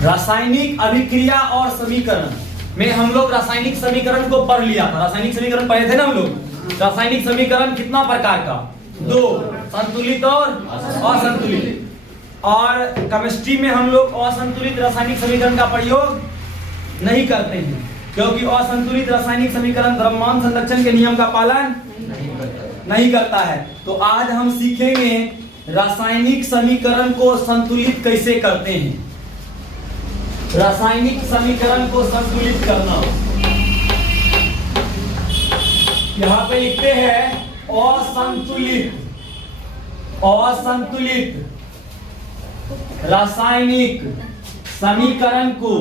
रासायनिक अभिक्रिया और समीकरण में हम लोग रासायनिक समीकरण को पढ़ लिया था। रासायनिक समीकरण पढ़े थे ना हम लोग। रासायनिक समीकरण कितना प्रकार का? दो, संतुलित और असंतुलित। और केमिस्ट्री में हम लोग असंतुलित रासायनिक समीकरण का प्रयोग नहीं करते हैं, क्योंकि असंतुलित रासायनिक समीकरण द्रव्यमान संरक्षण के नियम का पालन नहीं करता है। तो आज हम सीखेंगे रासायनिक समीकरण को संतुलित कैसे करते हैं। रासायनिक समीकरण को संतुलित करना, यहां पे लिखते हैं असंतुलित। असंतुलित रासायनिक समीकरण को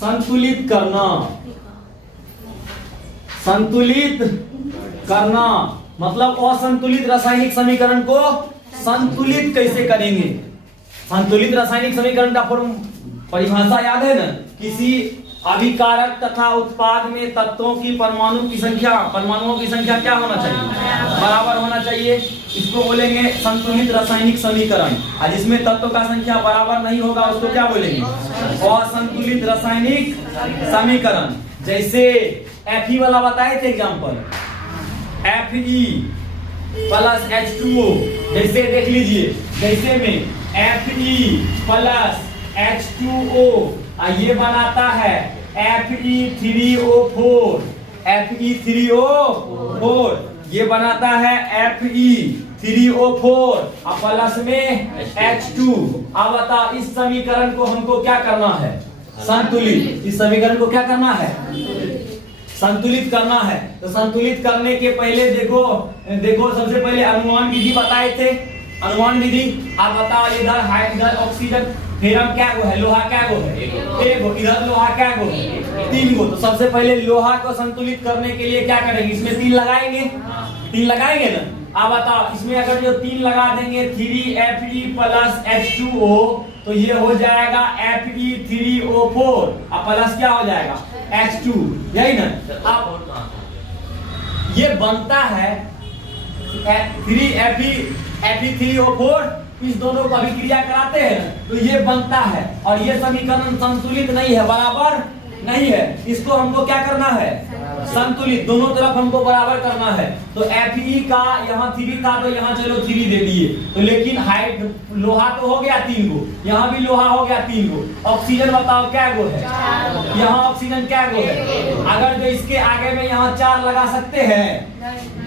संतुलित करना। संतुलित करना मतलब असंतुलित रासायनिक समीकरण को संतुलित कैसे करेंगे। संतुलित रासायनिक समीकरण का परिभाषा याद है ना? किसी अभिकारक तथा उत्पाद में तत्वों की परमाणुओं की संख्या क्या होना चाहिए? बराबर होना चाहिए। इसको बोलेंगे संतुलित रासायनिक समीकरण। और जिसमें तत्वों का संख्या बराबर नहीं होगा उसको क्या बोलेंगे? असंतुलित रासायनिक समीकरण। जैसे Fe वाला बताए थे एग्जांपल, Fe प्लस H2O। जैसे देख लीजिए, जैसे में Fe प्लस H2O ये बनाता है Fe3O4। Fe3O4 ये बनाता है Fe3O4 और प्लस में H2। अब बताओ इस समीकरण को हमको क्या करना है? संतुलित। इस समीकरण को क्या करना है? संतुलित करना है। तो संतुलित करने के पहले देखो सबसे पहले अनुमान विधि बताए थे। अनुमान विधि आप बताओ, इधर ऑक्सीजन, फिर हम क्या है, लोहा क्या है? एक गो। इधर लोहा क्या है? 3 गो। तो सबसे पहले लोहा को संतुलित करने के लिए क्या करेंगे? इसमें 3 लगाएंगे। 3 लगाएंगे ना? अब बताओ इसमें अगर जो 3 लगा देंगे 3Fe प्लस H2O तो ये हो जाएगा Fe3O4 और प्लस क्या हो जाएगा? H2। यही ना? अब ये बनता है Fe3O4। इस दोनों को अभिक्रिया कराते हैं तो ये बनता है। और ये समीकरण संतुलित नहीं है, बराबर नहीं है। इसको हमको क्या करना है? संतुलित। दोनों तरफ हमको बराबर करना है। तो Fe का यहाँ 3 था तो यहाँ चलो 3 दे दिए। तो लेकिन लोहा तो हो गया 3 गो, यहाँ भी लोहा हो गया 3 गो। ऑक्सीजन बताओ क्या गो है? यहाँ ऑक्सीजन क्या गो है? अगर जो इसके आगे में यहाँ 4 लगा सकते हैं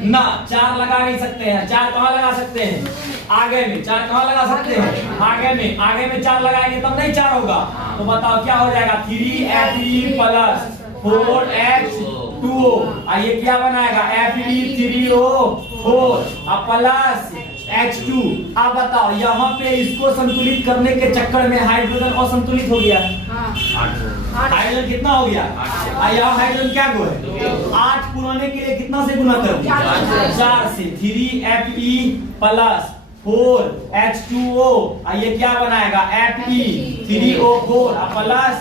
ना? 4 लगा नहीं सकते हैं। 4 कहाँ लगा सकते हैं? आगे में। 4 कहाँ लगा सकते हैं? आगे में। आगे में 4 लगाएंगे तब नहीं 4 होगा। तो बताओ क्या हो जाएगा? 3Fe plus 4H2O। ये क्या बनाएगा? Fe3O4 plus H2। अब बताओ यहाँ पे इसको संतुलित करने के चक्कर में हाइड्रोजन असंतुलित हो गया। हाइड्रोजन कितना हो गया? यहाँ हाइड्रोजन क्या गो है? 8 पुराने के लिए कितना से गुना कर दिया? 4 से। 3Fe प्लस 4H2O ये क्या बनाएगा? Fe3O4 प्लस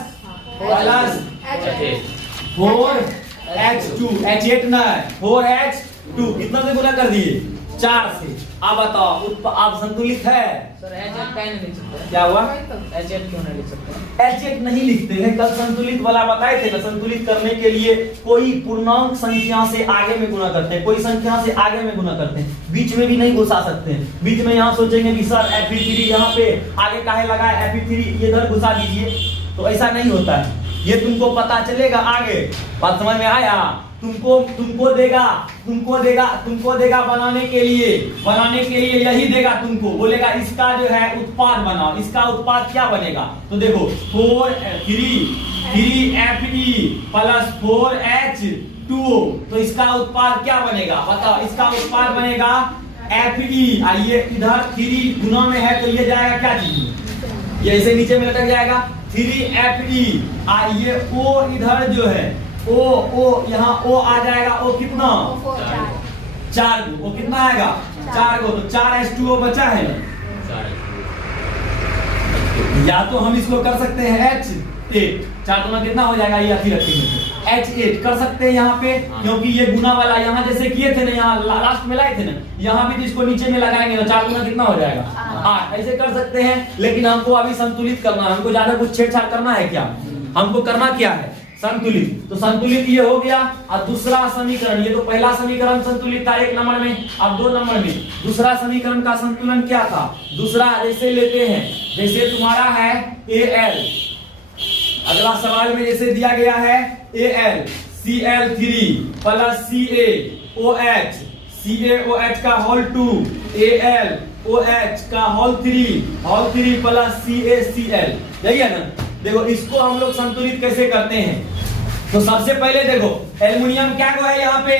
4H2 H8 ना 4H2 कितना से गुना कर दिए? 4 से। अब बताओ आप संतुलित है? सर H8 नहीं लिख सकते। क्या हुआ? H8 क्यों नहीं लिख सकते? H8 नहीं लिखते हैं। कल संतुलित वाला बताए थे ना, संतुलित करने के लिए कोई पूर्णांक संख्या से आगे में गुना करते हैं, कोई संख्या से आगे में गुना करते हैं। बीच में भी नहीं घुसा सकते हैं। बीच में यहाँ सोचेंगे कि सर Fe3 यहाँ पे आगे काहे लगा है? Fe3 इधर घुसा दीजिए, तो ऐसा नहीं होता है। ये तुमको पता चलेगा आगे। बात समझ में आया? तुमको देगा बनाने के लिए यही देगा तुमको। बोलेगा इसका जो है उत्पाद बनाओ। इसका उत्पाद क्या बनेगा? तो देखो 3Fe प्लस 4H2O। तो इसका उत्पाद क्या बनेगा? बताओ। इसका उत्पाद बनेगा Fe। ये इधर 3 गुना में है तो ये जाएगा क्या चीज? ये ऐसे नीचे में लटक जाएगा 3Fe। ये O इधर जो है O यहाँ O आ जाएगा। O कितना? 4 गो। O कितना आएगा? 4 गो। तो 4H2O बचा है। या तो हम इसको कर सकते हैं H8। 4 गुना कितना हो जाएगा? ये अथी रखेंगे H8 कर सकते हैं यहाँ पे, क्योंकि ये गुना वाला यहाँ जैसे किए थे ना, यहाँ लास्ट में लाए थे ना, यहाँ भी तो इसको नीचे में लगाएंगे तो 4 गुना कितना हो जाएगा 8, ऐसे कर सकते हैं। लेकिन हमको अभी संतुलित करना है, हमको ज्यादा कुछ छेड़छाड़ करना है क्या, हमको करना क्या है संतुलित। तो संतुलित ये हो गया। और दूसरा समीकरण, ये तो पहला समीकरण संतुलित था 1 नंबर में, अब 2 नंबर में दूसरा समीकरण का संतुलन क्या था। दूसरा जैसे लेते हैं, जैसे तुम्हारा है Al, अगला सवाल में जैसे दिया गया है Al Cl3 plus CaOH, CaOH का होल 2 AlOH का होल 3 प्लस CaCl, यही है ना। देखो इसको हम लोग संतुलित कैसे करते हैं। तो सबसे पहले देखो एल्युमिनियम क्या को है यहाँ पे,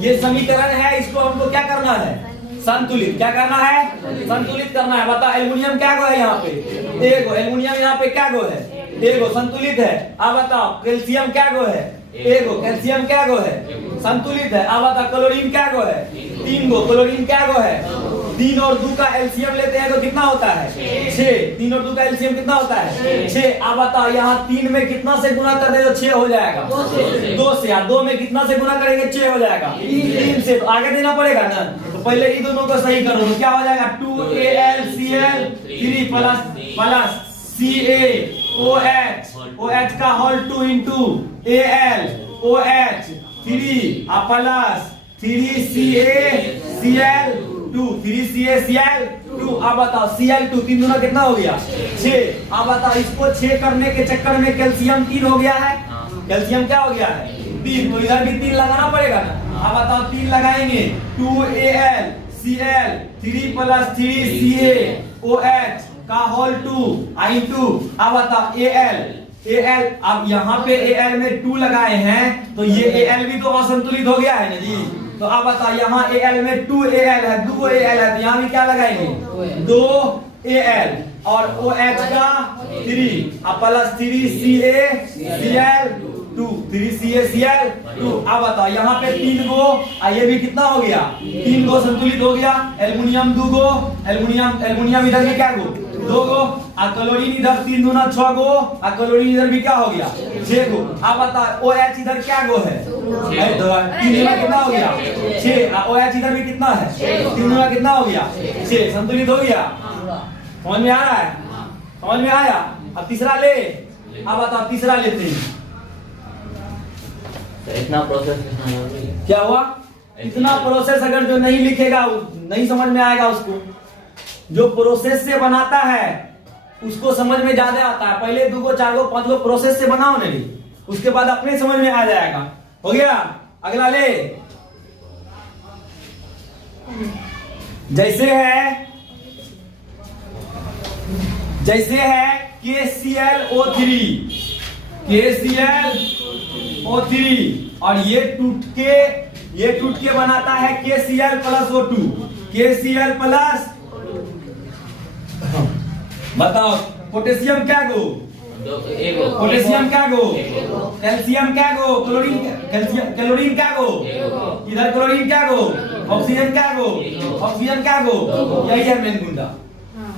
ये समीकरण है, इसको हमको क्या करना है संतुलित, क्या करना है संतुलित करना है। बता एल्युमिनियम क्या को है यहाँ पे, एगो एल्युमिनियम यहाँ पे क्या को है, एगो संतुलित है। अब बताओ कैल्शियम क्या को है, एगो कैल्शियम क्या को है संतुलित है। अब बताओ क्लोरीन क्या को है, 3 गो क्लोरीन क्या को है। 3 और 2 का एलसीएम लेते हैं तो कितना होता है 6, 3 और 2 का एलसीएम कितना होता है 6। अब बताओ यहाँ 3 में कितना से गुना कर दे तो 6 हो जाएगा 2 से, और 2 में कितना से गुना करेंगे 6 हो जाएगा 3 से, तो आगे देना पड़ेगा ना। तो पहले इन दोनों को सही करो तो क्या हो जाएगा 2AlCl3 प्लस CaOH, OH का whole 2 into AlOH 3 plus 3CaCl2। अब बताओ Cl2 3 दूना कितना हो गया 6। अब बताओ इसको 6 करने के चक्कर में कैल्शियम 3 हो गया है, कैल्शियम क्या हो गया है 3, तो इधर भी 3 लगाना पड़ेगा ना। अब बताओ 3 लगाएंगे 2AlCl3 प्लस 3CaOH का होल 2 इंटू। अब बताओ Al, अब यहाँ पे Al में 2 लगाए हैं तो ये Al भी तो असंतुलित हो गया है ना जी। तो अब बताओ यहाँ Al में 2Al है, 2 Al है, तो यहाँ भी क्या लगाएंगे 2Al और OH का 3 प्लस 3CaCl2। अब बताओ यहाँ पे 3 गो, ये भी कितना हो गया 3 गो संतुलित हो गया। एल्युमिनियम 2 गो, एल्युमिनियम इधर भी क्या गो 2 गो, और क्लोरीन इधर 3 दूना 6 गो, और क्लोरीन इधर भी क्या हो गया 6 गो। अब बताओ OH इधर क्या गो है 3 दूना कितना हो गया 6, और OH इधर भी कितना है 3 दूना कितना हो गया 6, संतुलित हो गया। समझ में आ रहा है, समझ में आया। अब तीसरा ले, अब बताओ तीसरा लेते हैं। इतना प्रोसेस क्या हुआ, इतना प्रोसेस अगर जो नहीं लिखेगा नहीं समझ में आएगा उसको। जो प्रोसेस से बनाता है उसको समझ में ज्यादा आता है। पहले 2 गो 4 गो 5 गो प्रोसेस से बनाओ नहीं, उसके बाद अपने समझ में आ जाएगा। हो गया, अगला ले। जैसे है KClO3 और ये टूट के बनाता है KCl plus O2, KCl plus. बताओ पोटेशियम क्या गो, पोटेशियम क्या गो, कैल्शियम क्या गो, क्लोरीन क्या गो, इधर क्लोरीन क्या गो, ऑक्सीजन क्या गो, ऑक्सीजन क्या गो, यही है मेन गुंडा।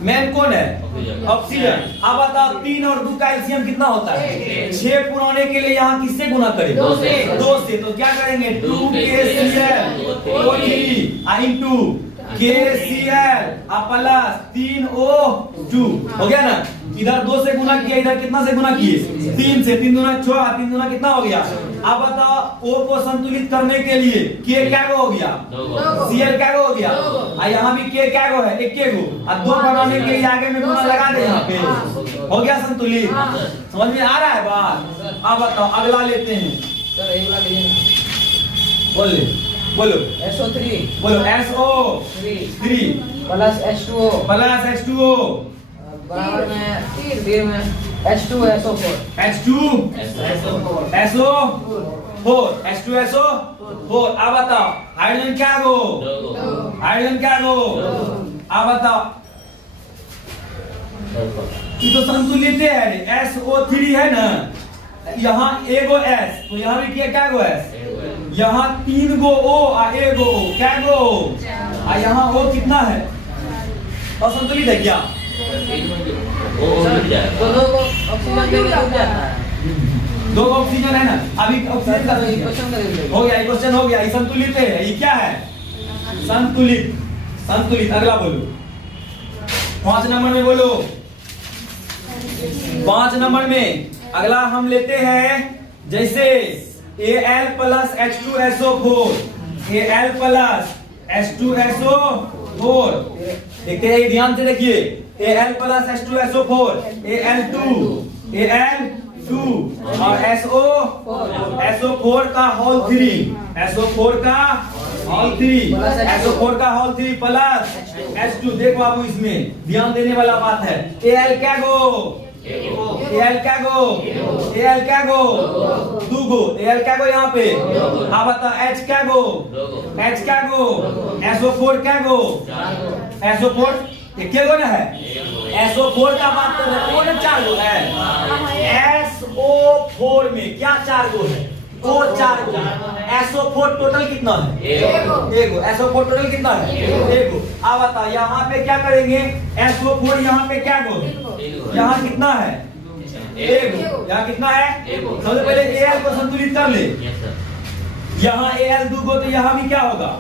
मेन कौन है ऑक्सीजन। अब बताओ 3 और 2 का एलसीएम कितना होता है 6 पुराने के लिए यहाँ किससे गुना करें 2 से। तो क्या करेंगे 2KClO3 into KCl plus 3O2 हो गया ना। इधर 2 से गुना किया, इधर कितना से गुना किए 3 से, 3 दूना 6, 3 दूना कितना हो गया। अब बताओ O को संतुलित करने के लिए K क्या हो गया, Cl क्या हो गया, और यहाँ भी K क्या है 1 गो, और 2 बनाने के लिए आगे में गुना लगा दे, यहाँ पे हो गया संतुलित। समझ में आ रहा है बात। अब बताओ अगला लेते हैं। सर अगला लीजिए बोलो SO3 बोलो SO3 प्लस H2O बराबर में फिर में H2SO4 H2SO4। अब बताओ हाइड्रोजन क्या गो, हाइड्रोजन क्या गो। अब बताओ ये तो संतुलित है, SO3 है ना, यहाँ एगो S, तो यहाँ भी क्या गो S, यहाँ 3 गो O और 1 गो O, क्या गो, और यहाँ O कितना है, असंतुलित है क्या। दोनों को ऑक्सीजन देने को जाता है दो ऑक्सीजन है ना, अभी ऑक्सीजन का क्वेश्चन करेंगे। हो गया, क्वेश्चन हो गया। ये संतुलित है, ये क्या है? संतुलित। संतुलित। अगला बोलो, 5 नंबर में बोलो। 5 नंबर में अगला हम लेते हैं, जैसे Al plus H2SO4, Al plus H2SO4 देखते हैं, ध्यान से देखिए। Al प्लस H2SO4, Al2 और SO4 का होल 3, SO4 का होल 3, SO4 का होल 3 प्लस H2। देखो बाबू, इसमें ध्यान देने वाला बात है। Al क्या गो? Al क्या गो? Al क्या गो? 2 गो। Al क्या गो यहाँ पे? हाँ बता। H क्या गो? H क्या गो? SO4 क्या गो? SO4 ये क्या गो ना है? SO4 का बात कर रहे हैं, वो ना 4 गो है। SO4 में क्या 4 गो है? वो 4 गो। SO4 टोटल कितना है? 1 गो। SO4 टोटल कितना है? 1 गो। अब बता, यहाँ पे क्या करेंगे? SO4 यहाँ पे क्या गो? यहाँ कितना है? 1 गो। यहाँ कितना है? सबसे पहले Al को संतुलित कर ले। यहाँ Al 2 गो, तो यहाँ भी क्या होगा?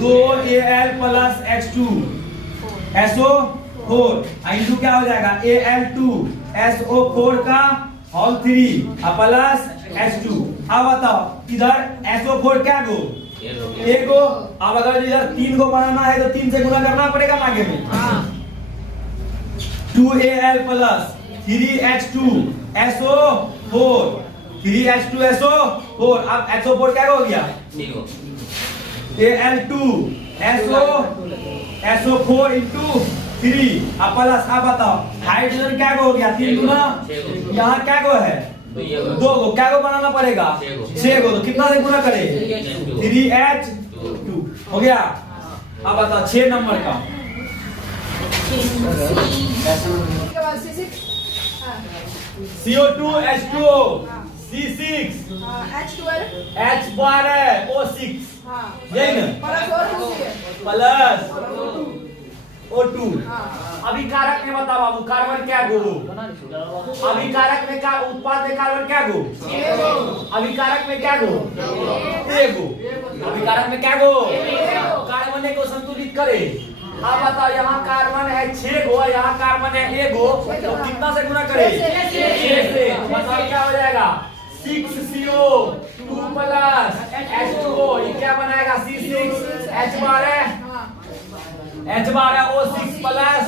2 Al प्लस H2SO4 इंटू क्या हो जाएगा? Al2SO4 का होल 3 प्लस H2। अब बताओ, इधर SO4 क्या गो? 1 गो। अब अगर इधर 3 गो बनाना है तो 3 से गुना करना पड़ेगा आगे में। 2Al plus 3H2SO4, 3H2SO4। अब SO4 क्या हो गया? Al2SO4 into 3 plus. अब बताओ, हाइड्रोजन क्या हो गया? 3 गुना। यहाँ क्या गो है? 2 गो। क्या गो बनाना पड़ेगा? 6 गो। तो कितना से गुना करे? 3H2 हो गया। अब बताओ 6 नंबर का। CO2 H2O C6 H12O6 यही ना? Plus O2। अभिकारक में बताओ बाबू, कार्बन क्या गो? अभिकारक में क्या उत्पाद में कार्बन क्या गो? अभिकारक में क्या गो? 1 गो। अभिकारक में क्या गो? कार्बन को संतुलित करे। अब बताओ, यहाँ कार्बन है 6 गो, यहाँ कार्बन है 1 गो, तो कितना से गुना करे? 6 से। बताओ क्या हो जाएगा? 6CO2 प्लस H2O, ये क्या बनाएगा? C6H12O6 plus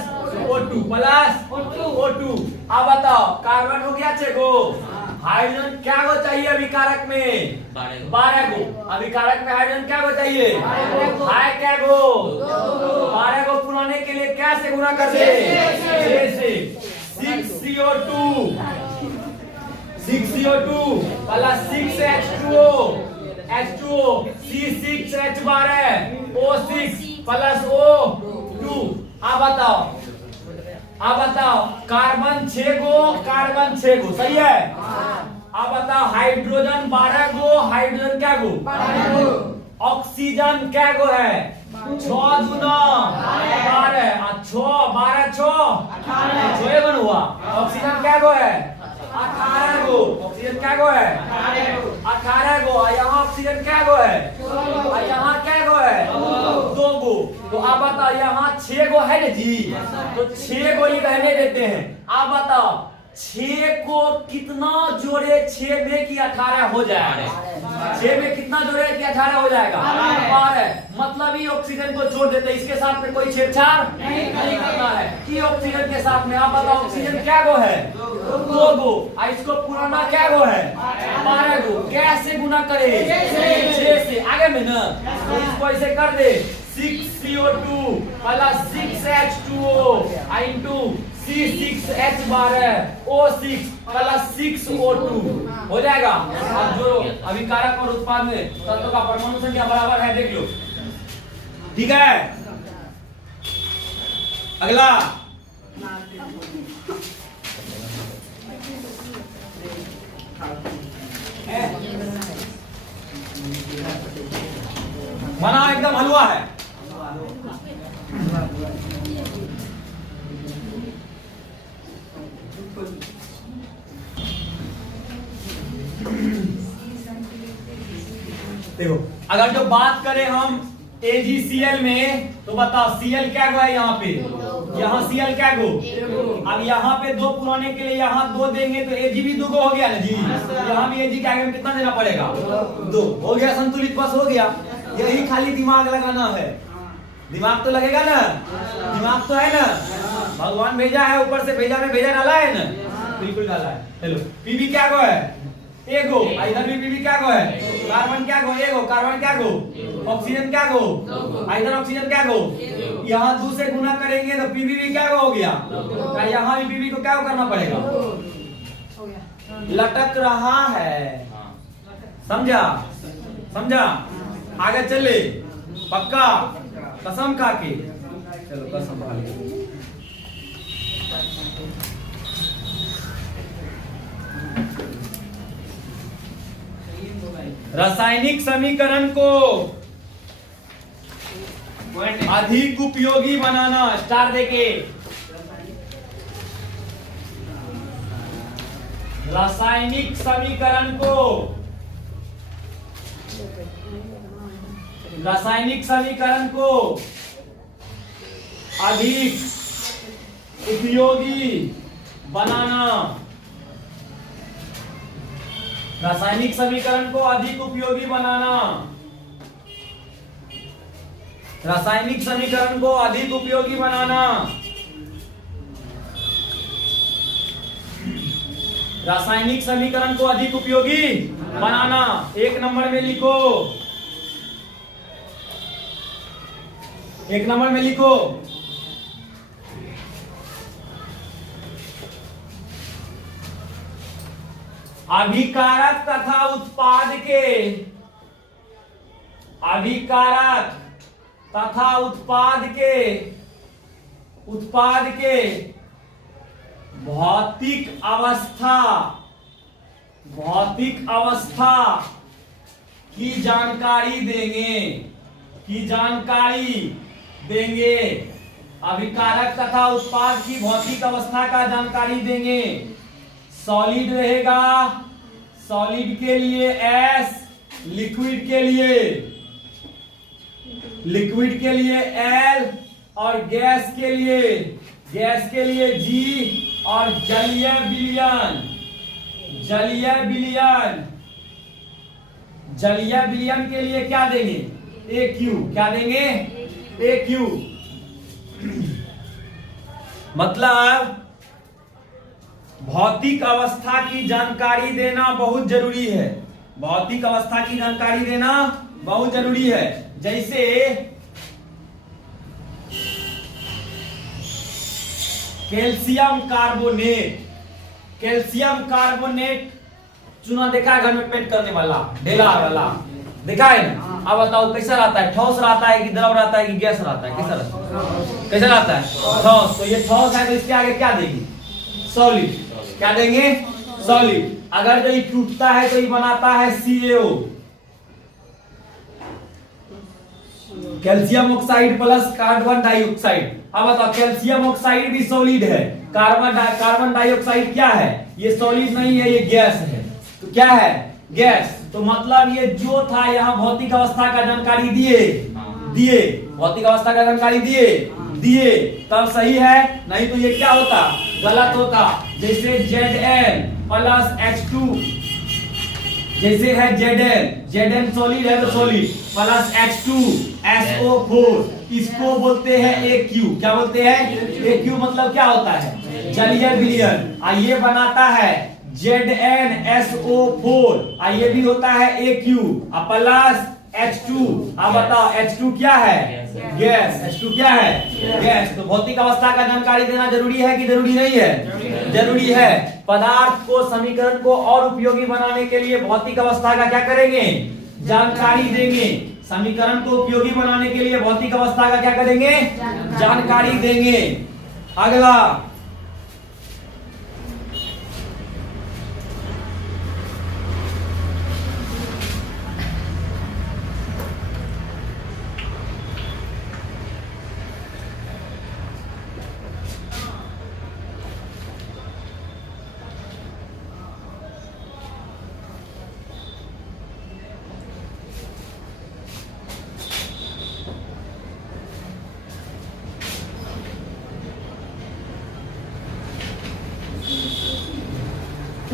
O2 plus O2। अब बताओ, कार्बन हो गया 6 गो। हाइड्रोजन क्या गो चाहिए अभिकारक में? 12 गो। अभिकारक में हाइड्रोजन क्या गो चाहिए? हाई क्या गो? 12 गो पुराने के लिए क्या से गुना कर दे? 6 से। 6CO2 plus 6H2O C6H12O6 plus O2। अब बताओ, कार्बन 6 गो, कार्बन 6 गो, सही है। अब बताओ, हाइड्रोजन 12 गो, हाइड्रोजन क्या गो? ऑक्सीजन क्या गो है? 6 गुना 12 12 6 गो हुआ। ऑक्सीजन क्या गो है? 18 गो। ऑक्सीजन क्या गो है? 18 गो। यहाँ ऑक्सीजन क्या गो है? यहाँ क्या गो है? 2 गो। तो आप बताओ, यहाँ 6 गो है ना जी, तो 6 गो ही रहने देते हैं। आप बताओ, 6 को कितना जोड़े 6 में कि 18 हो जाएगा? 6 में कितना जोड़े कि 18 हो जाएगा? 12। मतलब ही ऑक्सीजन को जोड़ देते हैं, इसके साथ में कोई छेड़छाड़ नहीं करना है कि ऑक्सीजन के साथ में। आप बताओ, ऑक्सीजन क्या गो है? 2 गो। इसको पुराना क्या गो है? 12 गो। कैसे गुना करे? 6 से। आगे में ना, तो इसको ऐसे कर दे, 6CO2 plus 6H2O into C6H12O6 plus 6O2 हो जाएगा। अब जो अभिकारक और उत्पाद में तत्व का परमाणु संख्या बराबर है, देख लो। ठीक है, अगला मना एकदम हलवा है। देखो अगर जो बात करें हम AgCl में तो बताओ Cl क्या गो है यहाँ पे, यहाँ Cl क्या गो, अब यहाँ पे दो पुराने के लिए यहाँ दो देंगे तो Ag भी दो गो हो गया ना जी, यहाँ भी Ag क्या कितना देना पड़ेगा, दो हो गया संतुलित, बस हो गया। यही खाली दिमाग लगाना है, दिमाग तो लगेगा ना, दिमाग तो है ना, भगवान भेजा है, ऊपर से भेजा में भेजा डाला है ना, बिल्कुल डाला है। चलो Pb क्या गो है, एगो, इधर भी Pb क्या गो है, कार्बन क्या गो, एगो, कार्बन क्या गो, ऑक्सीजन क्या गो, इधर ऑक्सीजन क्या गो, यहाँ 2 से गुना करेंगे तो Pb भी क्या गो हो गया, यहाँ भी Pb को क्या करना पड़ेगा, लटक रहा है, समझा समझा, आगे चले पक्का, कसम खा के, चलो कसम खा के। रासायनिक समीकरण को अधिक उपयोगी बनाना, स्टार देके, रासायनिक समीकरण को, रासायनिक समीकरण को अधिक उपयोगी बनाना, रासायनिक समीकरण को अधिक उपयोगी बनाना, रासायनिक समीकरण को अधिक उपयोगी बनाना, रासायनिक समीकरण को अधिक उपयोगी बनाना। 1 नंबर में लिखो, 1 नंबर में लिखो, अभिकारक तथा उत्पाद के, अभिकारक तथा उत्पाद के भौतिक अवस्था की जानकारी देंगे, अभिकारक तथा उत्पाद की भौतिक अवस्था का जानकारी देंगे। सॉलिड रहेगा, सॉलिड के लिए S, लिक्विड के लिए L और गैस के लिए G और जलीय विलयन के लिए क्या देंगे, AQ, क्या देंगे, AQ। मतलब भौतिक अवस्था की जानकारी देना बहुत जरूरी है, भौतिक अवस्था की जानकारी देना बहुत जरूरी है। जैसे कैल्शियम कार्बोनेट चूना देखा है घर में पेंट करने वाला, ढेला वाला देखा है ना। अब बताओ कैसा रहता है, ठोस रहता है कि द्रव रहता है कि गैस रहता है, कैसा रहता है, ठोस। तो ये ठोस है तो इसके आगे क्या देंगे, सॉलिड, क्या देंगे, सॉलिड। अगर जो ये टूटता है तो ये बनाता है CaO, calcium oxide plus carbon dioxide. अब बताओ कैल्शियम ऑक्साइड भी सॉलिड है, कार्बन डाइऑक्साइड क्या है, ये सॉलिड नहीं है, ये गैस है। तो क्या है, गैस। तो मतलब ये जो था यहाँ भौतिक अवस्था का जानकारी दिए, भौतिक अवस्था का जानकारी दिए तब सही है, नहीं तो ये क्या होता, गलत होता। जैसे Zn प्लस H2, जैसे है Zn सॉलिड है तो सॉलिड, प्लस H2SO4, इसको बोलते हैं AQ। क्या बोलते हैं, AQ। मतलब क्या होता है, जलीय विलयन। ये बनाता है ZnSO4, ये भी होता है AQ प्लस H2। अब बताओ H2 क्या है, गैस। H2 क्या है, गैस। तो भौतिक अवस्था का जानकारी देना जरूरी है कि जरूरी नहीं है, जरूरी है। पदार्थ को, समीकरण को और उपयोगी बनाने के लिए भौतिक अवस्था का क्या करेंगे, जानकारी देंगे। समीकरण को उपयोगी बनाने के लिए भौतिक अवस्था का क्या करेंगे, जानकारी देंगे। अगला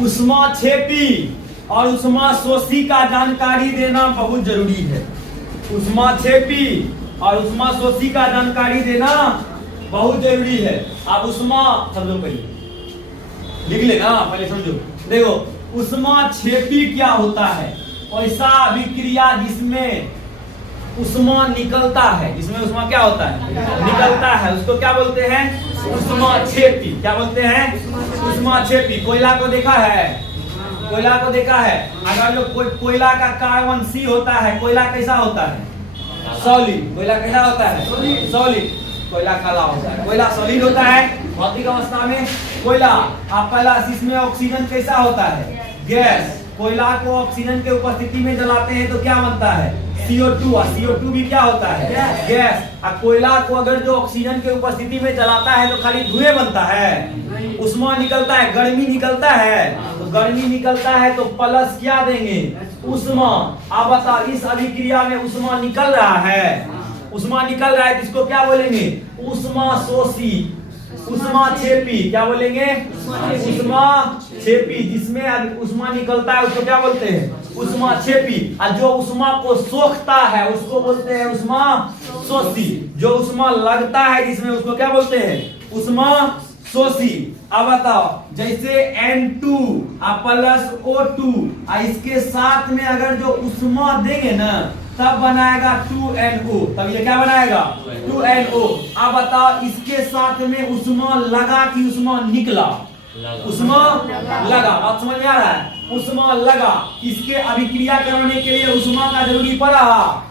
ऊष्माक्षेपी और ऊष्माशोषी का जानकारी देना बहुत जरूरी है। ऊष्माक्षेपी और ऊष्माशोषी का जानकारी देना बहुत जरूरी है। आप ऊष्मा समझो, पहले लिख लेना, पहले समझो। देखो, ऊष्माक्षेपी क्या होता है? ऐसा अभिक्रिया जिसमें ऊष्मा निकलता है, जिसमें ऊष्मा क्या होता है? निकलता है, उसको क्या बोलते हैं? ऊष्माक्षेपी। क्या बोलते हैं? ऊष्माक्षेपी। कोयला को देखा है? कोयला को देखा है? अगर जो कोयला का कार्बन C होता है, कोयला कैसा होता है? सॉलिड। कोयला कैसा होता है? सॉलिड। कोयला काला होता है, कोयला सॉलिड होता है भौतिक अवस्था में। कोयला प्लस, इसमें ऑक्सीजन कैसा होता है? गैस। कोयला को ऑक्सीजन के उपस्थिति में जलाते हैं तो क्या बनता है? CO2। और CO2 भी क्या होता है? गैस। और कोयला को अगर जो ऑक्सीजन के उपस्थिति में जलाता है तो खाली धुएं बनता है? ऊष्मा निकलता है, गर्मी निकलता है। तो गर्मी निकलता है तो प्लस क्या देंगे? ऊष्मा। अब बताओ, इस अभिक्रिया में ऊष्मा निकल रहा है, ऊष्मा निकल रहा है तो इसको क्या बोलेंगे? ऊष्माशोषी। ऊष्माक्षेपी। क्या बोलेंगे? ऊष्माक्षेपी। जिसमें ऊष्मा निकलता है उसको क्या बोलते हैं? ऊष्माक्षेपी। और जो ऊष्मा को सोखता है उसको बोलते हैं ऊष्माशोषी। जो ऊष्मा लगता है जिसमें, उसको क्या बोलते हैं? ऊष्माशोषी। अब बताओ, जैसे N2 प्लस O2 इसके साथ में अगर जो ऊष्मा देंगे ना तब बनाएगा 2NO। तब ये क्या बनाएगा? 2NO। अब बताओ, इसके साथ में ऊष्मा लगा कि ऊष्मा निकला? ऊष्मा लगा। बात समझ में आ रहा है? ऊष्मा लगा। इसके अभिक्रिया करने के लिए ऊष्मा का जरूरी पड़ा।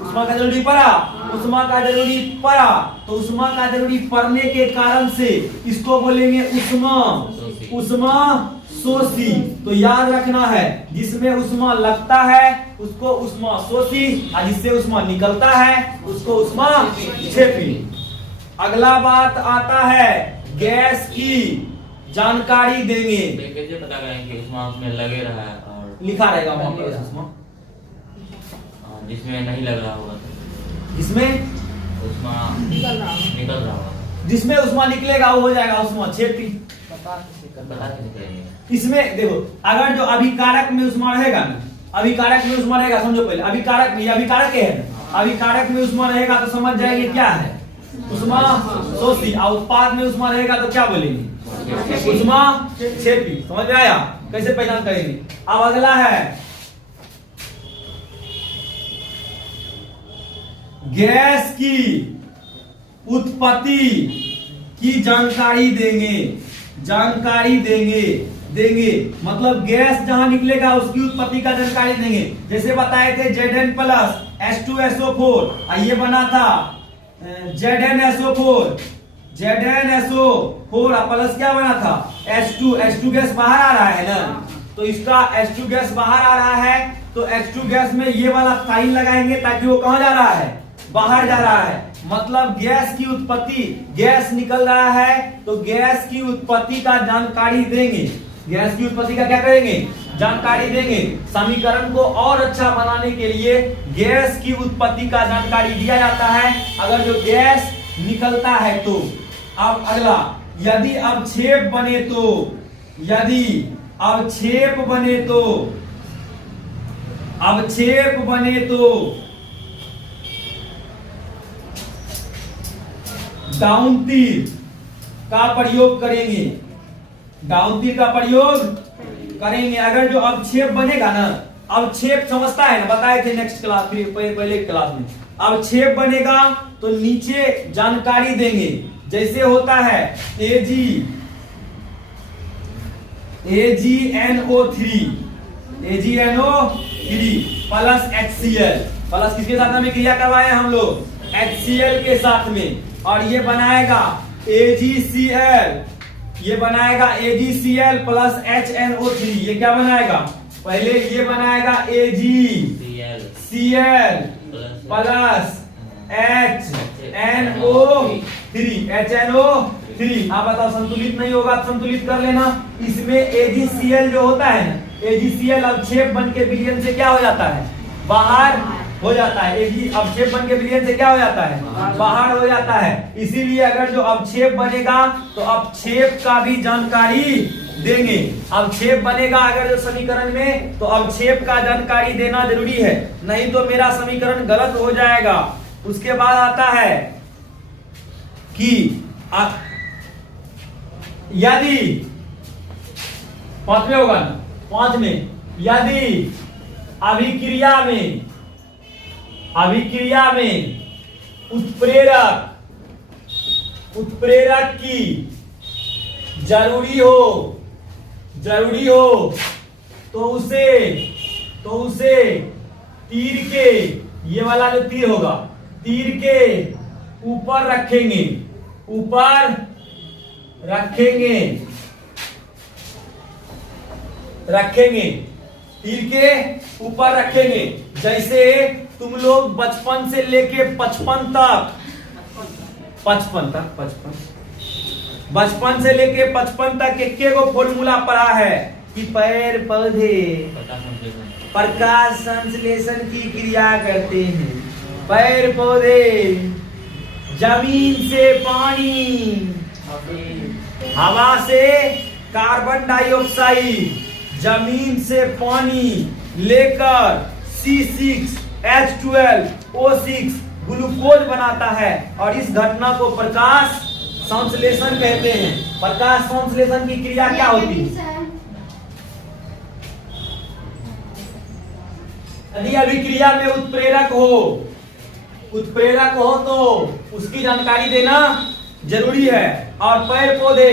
ऊष्मा का जरूरी पड़ा। ऊष्मा का जरूरी पड़ा तो ऊष्मा का जरूरी पड़ने के कारण से इसको बोलेंगे ऊष्माशोषी। तो याद रखना है, जिसमें ऊष्मा लगता है उसको ऊष्माशोषी, और जिससे ऊष्मा निकलता है उसको ऊष्माक्षेपी। अगला बात आता है गैस की जानकारी देंगे। कैसे पता करें कि ऊष्मा उसमें लगे रहा है? और लिखा रहेगा वहां पर ऊष्मा, जिसमें नहीं लग रहा होगा तो जिसमें ऊष्मा निकल रहा होगा। जिसमें ऊष्मा निकलेगा वो हो जाएगा ऊष्माक्षेपी। पता कैसे करेंगे? इसमें देखो, अगर जो अभिकारक में ऊष्मा रहेगा ना, अभिकारक में ऊष्मा रहेगा, समझो पहले अभिकारक में, अभिकारक है ना, अभिकारक में ऊष्मा रहेगा तो समझ जाएंगे क्या है? ऊष्माशोषी। और उत्पाद में ऊष्मा रहेगा तो क्या बोलेंगे? ऊष्माक्षेपी। समझ में आया? कैसे पहचान करेंगे? अब अगला है गैस की उत्पत्ति की जानकारी देंगे। जानकारी देंगे मतलब गैस जहां निकलेगा उसकी उत्पत्ति का जानकारी देंगे। जैसे बताए थे Zn प्लस H2SO4, ये बना था ZnSO4 प्लस क्या बना था? H2 गैस बाहर आ रहा है ना, तो इसका H2 गैस बाहर आ रहा है तो H2 गैस में ये वाला साइन लगाएंगे ताकि वो कहां जा रहा है? बाहर जा रहा है। मतलब गैस की उत्पत्ति, गैस निकल रहा है तो गैस की उत्पत्ति का जानकारी देंगे। गैस की उत्पत्ति का क्या करेंगे? जानकारी देंगे। समीकरण को और अच्छा बनाने के लिए गैस की उत्पत्ति का जानकारी दिया जाता है अगर जो गैस निकलता है तो। अब अगला, यदि अवक्षेप बने तो, यदि अवक्षेप बने तो डाउन तीर का प्रयोग करेंगे। डाउन तीर का प्रयोग करेंगे। अगर जो अवक्षेप बनेगा ना, अवक्षेप समझता है ना, बताए थे नेक्स्ट क्लास, पहले क्लास में, अवक्षेप बनेगा तो नीचे जानकारी देंगे। जैसे होता है AgNO3 प्लस HCl। प्लस किसके साथ में क्रिया करवाए हम लोग? HCl के साथ में। और ये बनाएगा AgCl, ये बनाएगा AgCl प्लस HNO3। ये क्या बनाएगा? पहले ये बनाएगा AgCl प्लस HNO3। आप बताओ, संतुलित नहीं होगा तो संतुलित कर लेना। इसमें AgCl जो होता है ना, AgCl अवक्षेप बन के विलयन से क्या हो जाता है? बाहर हो जाता है। एक ही अवक्षेप बन के विलयन से क्या हो जाता है, बाहर हो जाता है। इसीलिए अगर जो अवक्षेप बनेगा तो अवक्षेप का भी जानकारी देंगे। अवक्षेप बनेगा अगर जो समीकरण में, तो अवक्षेप का जानकारी देना जरूरी है, नहीं तो मेरा समीकरण गलत हो जाएगा। उसके बाद आता है कि यदि पांचवें होगा ना, 5 में यदि अभिक्रिया में उत्प्रेरक की जरूरी हो तो उसे तीर के, ये वाला जो तीर होगा, तीर के ऊपर रखेंगे तीर के ऊपर रखेंगे। जैसे तुम लोग बचपन से लेके 55 तक, बचपन से लेके 55 तक एक गो फॉर्मूला पढ़ा है कि पेड़ पौधे प्रकाश संश्लेषण की क्रिया करते हैं। पेड़ पौधे जमीन से पानी, हवा से कार्बन डाइऑक्साइड, जमीन से पानी लेकर C6H12O6 ग्लूकोज बनाता है, और इस घटना को प्रकाश संश्लेषण कहते हैं। प्रकाश संश्लेषण की क्रिया क्या होती है? यदि अभिक्रिया में उत्प्रेरक हो तो उसकी जानकारी देना जरूरी है। और पेड़ पौधे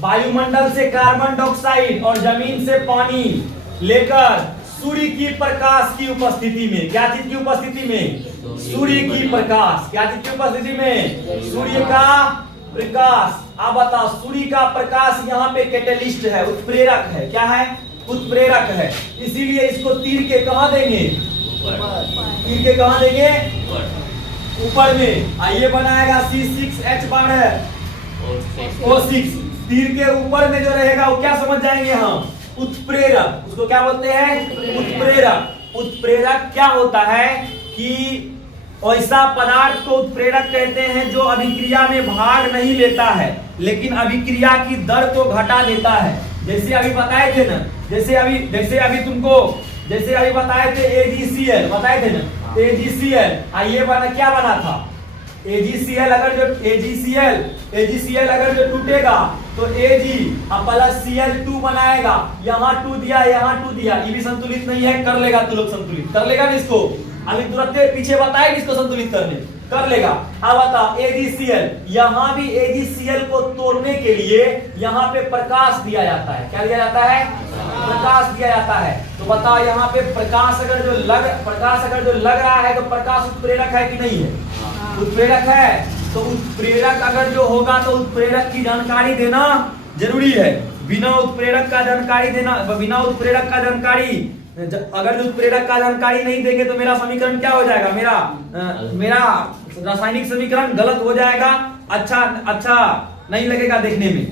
वायुमंडल से कार्बन डाइऑक्साइड और जमीन से पानी लेकर सूर्य की प्रकाश की उपस्थिति में, क्या चीज की उपस्थिति में? सूर्य की प्रकाश। क्या चीज की उपस्थिति में? सूर्य का प्रकाश। अब बताओ, सूर्य का प्रकाश यहाँ पे कैटेलिस्ट है, उत्प्रेरक है। क्या है? उत्प्रेरक है। इसीलिए इसको तीर के कहाँ देंगे? तीर के कहाँ देंगे? ऊपर में। आइए बनाएगा C6H12O6। तीर के ऊपर में जो रहेगा वो क्या समझ जाएंगे हम? उत्प्रेरक। उसको क्या बोलते हैं? उत्प्रेरक। उत्प्रेरक क्या होता है कि ऐसा पदार्थ को उत्प्रेरक कहते हैं जो अभिक्रिया में भाग नहीं लेता है, लेकिन अभिक्रिया की दर को घटा देता है। जैसे अभी बताए थे ना, जैसे अभी बताए थे AgCl, बताए थे ना AgCl। ये बना, क्या बना था? AgCl अगर जो टूटेगा तो Ag प्लस Cl2 बनाएगा। यहाँ 2 दिया, यहाँ 2 दिया, ये भी संतुलित नहीं है। कर लेगा तू लोग, संतुलित कर लेगा ना इसको। अभी तुरंत पीछे बताए इसको संतुलित करने, कर लेगा। अब बता AgCl, यहाँ भी AgCl को तोड़ने के लिए यहाँ पे प्रकाश दिया जाता है। क्या दिया जाता है? प्रकाश दिया जाता है। तो बता, यहाँ पे प्रकाश अगर जो लग रहा है तो प्रकाश उत्प्रेरक है कि नहीं है? उत्प्रेरक है। तो उत्प्रेरक अगर जो होगा तो उत्प्रेरक की जानकारी देना जरूरी है। बिना उत्प्रेरक का जानकारी अगर जो उत्प्रेरक का जानकारी नहीं देंगे तो मेरा समीकरण क्या हो जाएगा? मेरा रासायनिक समीकरण गलत हो जाएगा। अच्छा नहीं लगेगा देखने में।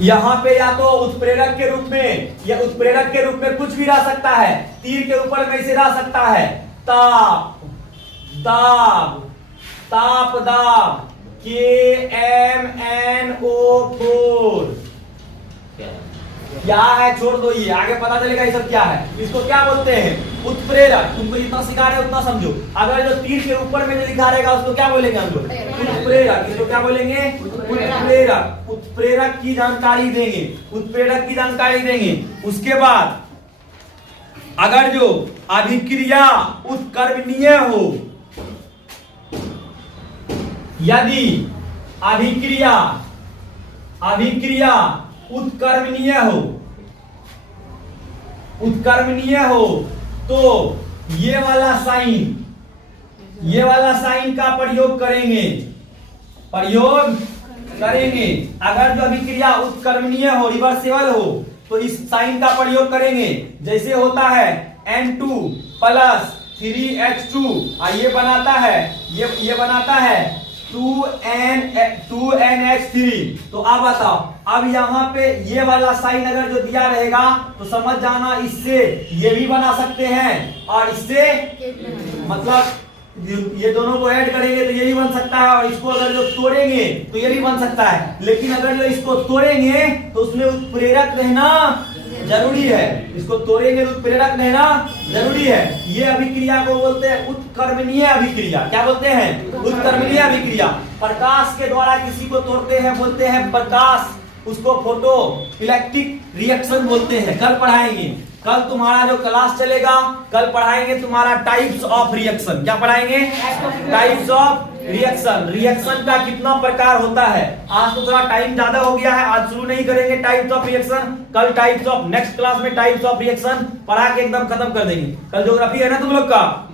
यहाँ पे या तो उत्प्रेरक के रूप में या उत्प्रेरक के रूप में कुछ भी रह सकता है। तीर के ऊपर में इसे रह सकता है ताप दाब KMNO4। क्या है? छोड़ दो, ये आगे पता चलेगा ये सब क्या है। इसको क्या बोलते हैं? उत्प्रेरक। तुमको जितना सिखा रहे उतना समझो। अगर जो तीर के ऊपर में जो दिखा रहेगा उसको क्या बोलेंगे हम लोग? उत्प्रेरक। इसको क्या बोलेंगे? उत्प्रेरक। उत्प्रेरक की जानकारी देंगे। उसके बाद अगर जो अभिक्रिया उत्कर्मणीय हो, यदि अभिक्रिया उत्कर्मणीय हो तो ये वाला साइन का प्रयोग करेंगे। अगर जो अभिक्रिया उत्कर्मणीय हो, रिवर्सेबल हो, तो इस साइन का प्रयोग करेंगे। जैसे होता है N2 प्लस 3H2, ये बनाता है 2NH3। तो अब बताओ, अब यहाँ पे ये वाला साइन अगर जो दिया रहेगा तो समझ जाना इससे ये भी बना सकते हैं और इससे मतलब ये दोनों को ऐड करेंगे तो ये भी बन सकता है, और इसको अगर जो तोड़ेंगे तो ये भी बन सकता है। लेकिन अगर जो इसको तोड़ेंगे तो उसमें उत्प्रेरक रहना जरूरी है। इसको तोड़ेंगे तो उत्प्रेरक रहना जरूरी है। ये अभिक्रिया को बोलते हैं उत्कर्मणीय अभिक्रिया। क्या बोलते हैं? उत्कर्मणीय अभिक्रिया। प्रकाश के द्वारा किसी को तोड़ते हैं, बोलते हैं प्रकाश, उसको फोटो इलेक्ट्रिक रिएक्शन बोलते हैं। कल पढ़ाएंगे, कल तुम्हारा जो क्लास चलेगा कल पढ़ाएंगे तुम्हारा टाइप्स ऑफ रिएक्शन। क्या पढ़ाएंगे? Types of reaction. रिएक्शन का कितना प्रकार होता है। आज तो थोड़ा टाइम ज्यादा हो गया है, आज शुरू नहीं करेंगे टाइप्स ऑफ रिएक्शन। कल टाइप्स ऑफ, नेक्स्ट क्लास में टाइप्स ऑफ रिएक्शन पढ़ा के एकदम खत्म कर देंगे। कल ज्योग्राफी है ना तुम लोग का?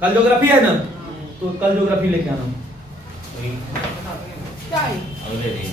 कल ज्योग्राफी है ना? तो कल ज्योग्राफी लेके आना। अगले दिन